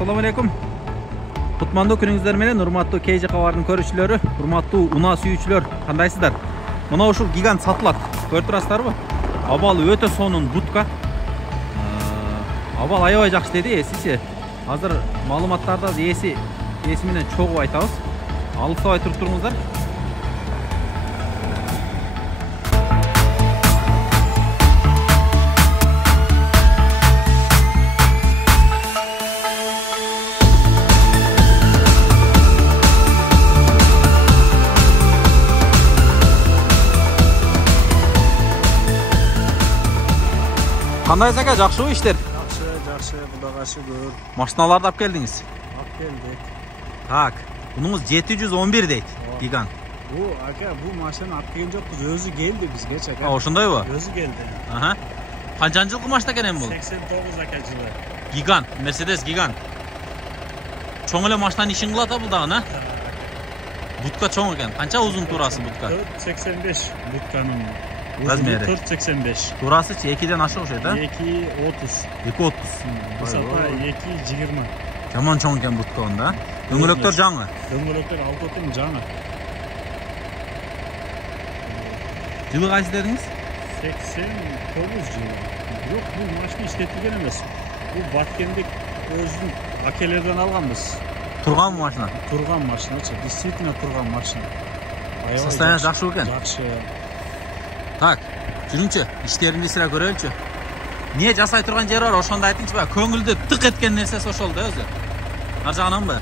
Assalamu alaikum. Kutmandуу күнүңүздөр менен урматтуу KJ кабардын көрүүчүлөрү, урматтуу унаа сүйүүчүлөр, кандайсыздар? Мына ушул гигант сатылат. Көрүп турасыздарбы? Абалы өтө сонун будка. Абал аябай жакшы деди, эсичи. Азыр маалыматтарда эси менен чогуу айтабыз. Алыстабай туруп туруңуздар. Кандай ака, жакшыбы иштер? Жакшы, Кудайга шүгүр. Машиналарды алып келдиңиз? Алып келдик. Так, бунуңуз 711 дейт, гигант. Ака, бу машина алып келген жокпуз, өзү келди бизге, ака. Ошондойбу? Өзү келди. Аха. Канчанчы жылкы машина экен бул? 89 ака жылы. Гигант, Mercedes гигант. Чоң эле машинанын ишин кылат бул дагы, а? Будка чоң экен. Канча узун турасы будка? 485 будканын. Размери 485. Турасычы 2ден ашык окшойт, а? 230. 230. Высота 220. Жаман чоң экен будка онда. Дөңгөлөктөр жаңы. Дөңгөлөктөр 6 тон жаңы. Жылы кайсы дедиңиз? 89 жыл. Жок, бул машина иштетилген эмес. Бул Баткендик өзүнүн акелерден алганбыз. Турган машина. Турган машиначы, действительно турган машина. Состояние жакшы экен. Жакшы. Так, жүрүңчү, иштеринди сыра көрөлүчү. Эмне жасай турган жери бар, ошондо айтыңчы ба, көңүлдү тык эткен нерсеси ошол да өзү. Ар жагынан ба?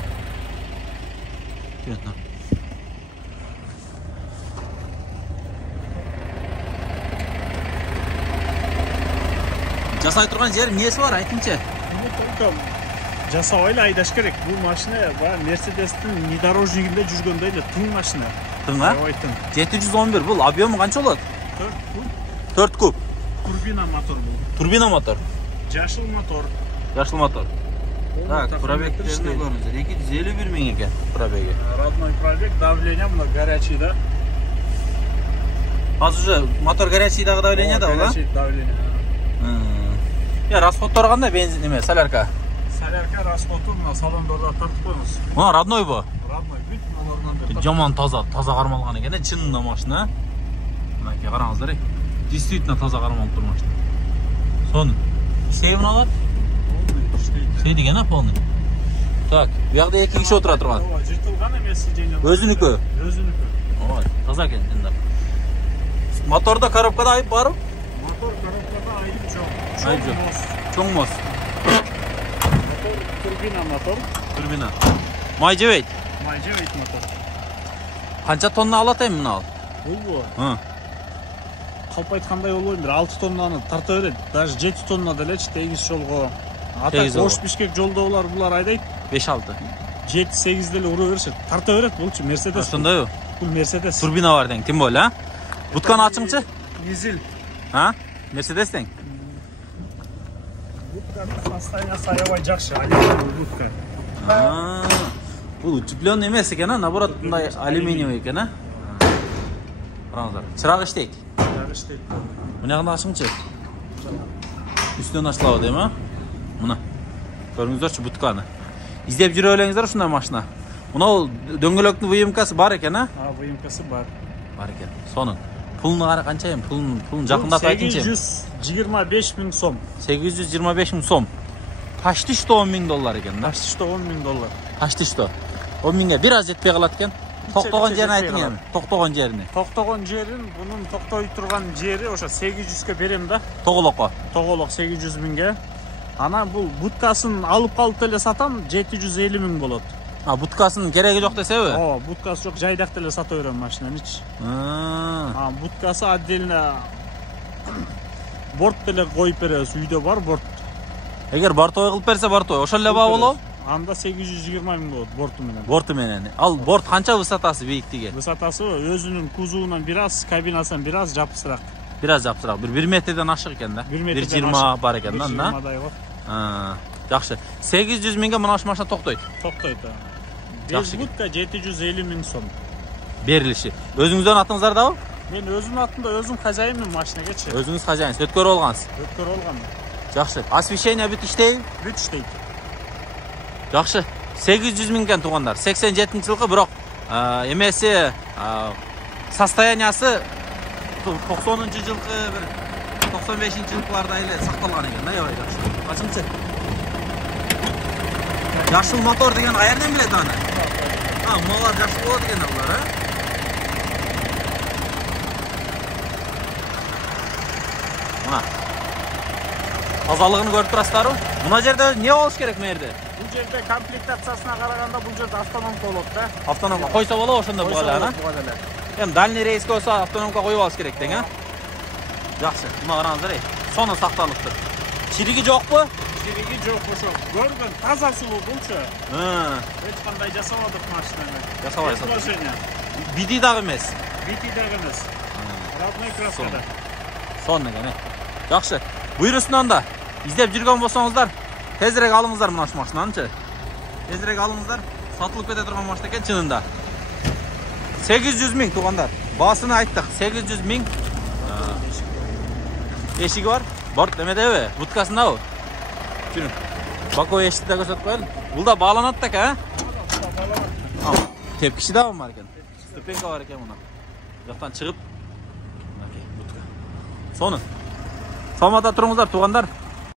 Жасай турган жери эмнеси бар, айтыңчы. Только жасабай эле айдаш керек. Бул машина Mercedes'тин внедорожнигинде жүргөндөй эле тың машина. Тың а? 711 бул объему канча болот? 4 куб. Турбина мотор бул. Турбина мотор. Жашыл мотор. Жашыл мотор. Так, пробегти көрүңүздөр. 251 миң экен пробеги. Родной пробег, давление мына горячий да. Азыр уже мотор горячий дагы давление да, Горячий давление. Я расходдор кандай бензин эме, солярка? Солярка расходу мына салондордо тартып коюңуз. Мына родной бу. Родной бүт аларынан. Жаман таза кармалган экен, чынында машина. Мынакей караңыздар. Действительно таза кармалып тур машина. Сон. Иштей мыналар? Иштейт экен, полный. Так, бу жакта 2 киши отура турган. Жыртылган эмес сиденье. Өзүнүкү. Өзүнүкү. Ой, таза экен, чында. Мотордо коробкада айып барбы? Мотор коробкада айып жок. Айып жок. Чоң моз. Мотор турбина мотор. Турбина. Май жебейт. Май жебейт мотор. Канча тонна алат эми мына? Булбу? Калп айткандай болбойм, бир 6 тоннаны тарта берет. Даже 7 тонна делечи тегиз жолго. Ата Ош Бишкек жолдогулар булар айдайт. 5-6. 7-8 деле ура беришет. Тарта берет булчу Mercedes. Ошондойбу? Бул Mercedes. Турбина бар дең, тем более, а? Бутканы ачыңчы? Дизель. А? Mercedes дең? Бутканын состояниясы аябай жакшы, алюминий будка. Бул утепленный эмес экен, а? Наоборот, мындай алюминиевый экен, а? Караңыздар. Чырак иштейт. Чырак иштейт. Мынагын ачыңчы. Үстүнөн ачылабы дейм, а? Мына. Көрүңүздөрчү бутканы. Издеп жүрө элеңиздер ушундай машина. Мына дөңгөлөктүн выемкасы бар экен, а? Выемкасы бар. Бар экен. Сонун. Пулуну кара канча эми? Пулун жакындатып айтыңчы. 825 миң сом. 825 миң сом. Почти что 10 миң доллар экен, да? Почти что 10 миң доллар. Почти что. 10 миңге бир аз жетпей калат экен. Токтогон жерин айтың эми. Токтогон жерини. Токтогон жерин, бунун токтой турган жери ошо 800ке берем да. Тоголокко. Тоголок 800 миңге. Анан бул буткасын алып калып эле сатам 750 миң болот. Буткасынын кереги жок десеби? Ооба, буткасы жок, жайдак эле сата берем машинанычы. Буткасы отдельно борт деле коюп беребиз, үйдө бар борт. Эгер бортой кылып берсе бортой, ошол эле баа болобу? Анда 820 миң болот борту менен. Борту менен. Ал борт канча высотасы, бийиктиги? Высотасы өзүнүн кузовунан бир аз, кабинасынан бир аз жапсыраак. Бир аз жапсыраак, 1 метрден ашык экен да. 1,20 бар экен да. 1,20 бар. Жакшы. 800 миңге мына машина токтойт. Токтойт. Без будка 750 миң сом. Берилиши. Өзүңүздүн атыңыздардабы? Мен өзүмдүн атымда өзүм хозяинмин машинагечи. Өзүңүз хозяин, өткөрүп алгансыз. Өткөрүп алгам. Жакшы. Освещение бүт иштейби? Бүт иштейт. Жақсы. 800 000 кен туғандар. 87 жылғы, бірақ емесі состояниясы 90 жылғы, 95 жылғыларда айлы сақталған екен. Найбай жақсы. Қашымшы? Yaşıl motor деген ayardan biledi ana. Ha, bunlar yaşıl болады деген bunlar, ha? Mına. Тазалығын көріп тұрасыздар. Мына жерде не болуш керек мына жерде? Бұл жерде комплектациясына қарағанда бұл жерде автономка болады да. Автономка қойса болады ошондо буга, ана? Эми дальний рейс болса автономка коюп алыш керек дең, а? Жакшы. Мына караңыздар, соны сакталыптыр. Чириги жокпу? Чириги жок ошо. Көргөн таза сулуу булчу. Эч кандай жасабадык машинаны. Жасабайсыз. Биди дагы эмес. Биди дагы эмес. Родной краскада. Сонун экен. Жакшы. Буйрусунан да издеп жүргөн болсоңуздар, тезирээк алыңыздар мына машинанычы. Тезирээк алыңыздар. Сатылып кете турган машина экен чынында. 800 000 тугандар. Баасыны айттык. 800 000. Эшиги бар. Борт эмедеби? Будкасындабы? Жүрүң. Бако эшикти да көрсөтүп коелу. Бул да бааланат да экен, а? Тепкичи да бар экен. Ступенька бар экен мына. Жактан чыгып. Будка. Сону. Саламатта туруңуздар тугандар.